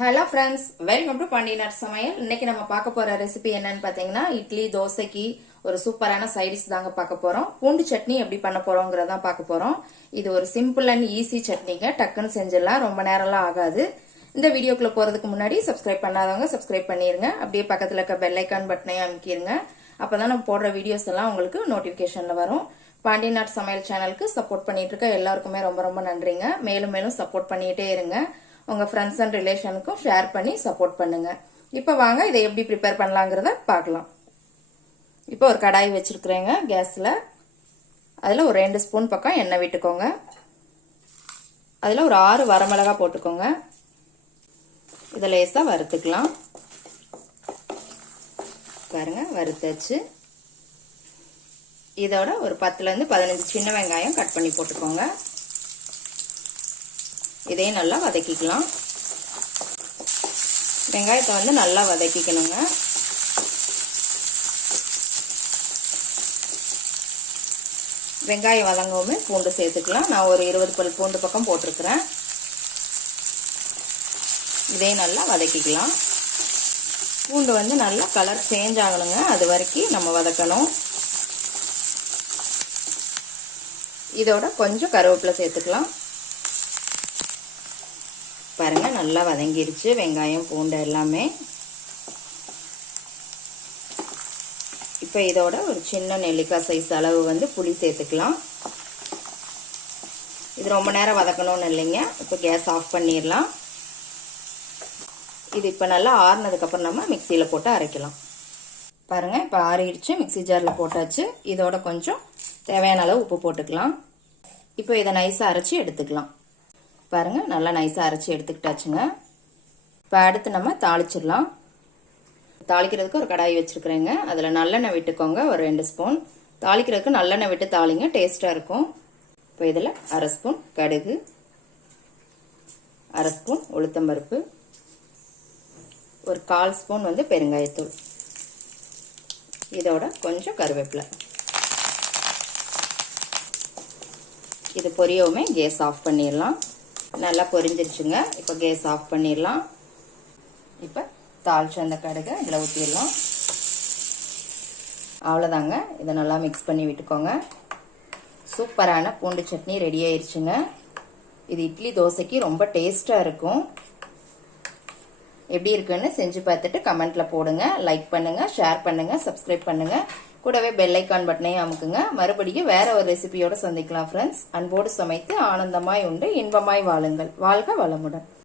Hello friends, welcome to Pandiyanar சமையல். இன்னைக்கு நம்ம பார்க்க போற ரெசிபி என்னன்னு பாத்தீங்கன்னா, இட்லி தோசைக்கு ஒரு சூப்பரான சைடிஷ் தாங்க பார்க்க போறோம். பூண்டு சட்னி எப்படி பண்ண போறோங்கிறதான் பார்க்க போறோம். இது ஒரு சிம்பிள் அண்ட் ஈஸி சட்னிங்க. டக்குன்னு செஞ்சிடலாம், ரொம்ப நேரம்லாம் ஆகாது. இந்த வீடியோக்குள்ள போறதுக்கு முன்னாடி சப்ஸ்கிரைப் பண்ணாதவங்க சப்ஸ்கிரைப் பண்ணிருங்க. அப்படியே பக்கத்துல இருக்க பெல் ஐக்கான் பட்டனையும் அமைக்கிருங்க. அப்பதான் நம்ம போடுற வீடியோஸ் எல்லாம் உங்களுக்கு நோட்டிபிகேஷன்ல வரும். பாண்டியனார் சமையல் சேனலுக்கு சப்போர்ட் பண்ணிட்டு இருக்க எல்லாருக்குமே ரொம்ப ரொம்ப நன்றிங்க. மேலும் மேலும் சப்போர்ட் பண்ணிட்டே இருங்க. உங்க ஃப்ரெண்ட்ஸ் அண்ட் ரிலேஷனுக்கும் ஷேர் பண்ணி சப்போர்ட் பண்ணுங்க. இப்போ வாங்க இதை எப்படி ப்ரிப்பேர் பண்ணலாங்கிறத பார்க்கலாம். இப்போ ஒரு கடாய் வச்சிருக்கிறேங்க கேஸ்ல. அதில் ஒரு 2 ஸ்பூன் பக்கம் எண்ணெய் விட்டுக்கோங்க. அதில் ஒரு 6 வரமிளகாய் போட்டுக்கோங்க. இதை லேசாக வறுத்துக்கலாம். பாருங்க, வறுத்தாச்சு. இதோட ஒரு 10லேருந்து 15 சின்ன வெங்காயம் கட் பண்ணி போட்டுக்கோங்க. இதையும் நல்லா வதக்கிக்கலாம். வெங்காயத்தை வந்து நல்லா வதக்கிக்கணுங்க. வெங்காயம் வதங்கவுமே பூண்டு சேர்த்துக்கலாம். நான் ஒரு 20 பல் பூண்டு பக்கம் போட்டிருக்கிறேன். இதையும் நல்லா வதக்கிக்கலாம். பூண்டு வந்து நல்லா கலர் சேஞ்ச் ஆகணுங்க, அது வரைக்கும் நம்ம வதக்கணும். இதோட கொஞ்சம் கருவேப்பிலை சேர்த்துக்கலாம். பாருங்க, நல்லா வதங்கிருச்சு வெங்காயம் பூண்டு எல்லாமே. இப்போ இதோட ஒரு சின்ன நெல்லிக்காய் சைஸ் அளவு வந்து புளி சேர்த்துக்கலாம். இது ரொம்ப நேரம் வதக்கணும்னு இல்லைங்க. இப்போ கேஸ் ஆஃப் பண்ணிடலாம். இது இப்போ நல்லா ஆறுனதுக்கப்புறம் நம்ம மிக்சியில் போட்டு அரைக்கலாம். பாருங்க, இப்போ ஆறிடுச்சு. மிக்சி ஜாரில் போட்டாச்சு. இதோட கொஞ்சம் தேவையான அளவு உப்பு போட்டுக்கலாம். இப்போ இதை நைஸாக அரைச்சி எடுத்துக்கலாம். பாருங்க, நல்லா நைஸாக அரைச்சி எடுத்துக்கிட்டாச்சுங்க. இப்போ அடுத்து நம்ம தாளிச்சிடலாம். தாளிக்கிறதுக்கு ஒரு கடாய் வச்சிருக்கிறேங்க. அதில் நல்லெண்ணெய் விட்டுக்கோங்க, ஒரு 2 ஸ்பூன். தாளிக்கிறதுக்கு நல்லெண்ணெய் விட்டு தாளிங்க, டேஸ்ட்டாக இருக்கும். இப்போ இதில் 1/2 ஸ்பூன் கடுகு, 1/2 ஸ்பூன் உளுத்தம்பருப்பு, ஒரு 1/4 ஸ்பூன் வந்து பெருங்காயத்தூள், இதோட கொஞ்சம் கருவேப்பிலை. இது பொரியவுமே கேஸ் ஆஃப் பண்ணிடலாம். நல்லா பொரிஞ்சிருச்சுங்க. இப்போ கேஸ் ஆஃப் பண்ணிடலாம். இப்போ தாளிச்சு அந்த கடுகை இதில் ஊற்றிடலாம். அவ்வளோதாங்க. இதை நல்லா மிக்ஸ் பண்ணி விட்டுக்கோங்க. சூப்பரான பூண்டு சட்னி ரெடி ஆயிடுச்சுங்க. இது இட்லி தோசைக்கு ரொம்ப டேஸ்டாக இருக்கும். எப்படி இருக்குன்னு செஞ்சு பார்த்துட்டு கமெண்ட்ல போடுங்க. லைக் பண்ணுங்க, ஷேர் பண்ணுங்க, சப்ஸ்கிரைப் பண்ணுங்க. கூடவே பெல் ஐக்கான் பட்டனையும் அமுக்குங்க. மறுபடியும் வேற ஒரு ரெசிபியோட சந்திக்கலாம் ஃப்ரெண்ட்ஸ். அன்போடு சமைத்து ஆனந்தமாய் உண்டு இன்பமாய் வாழுங்கள். வாழ்க வளமுடன்.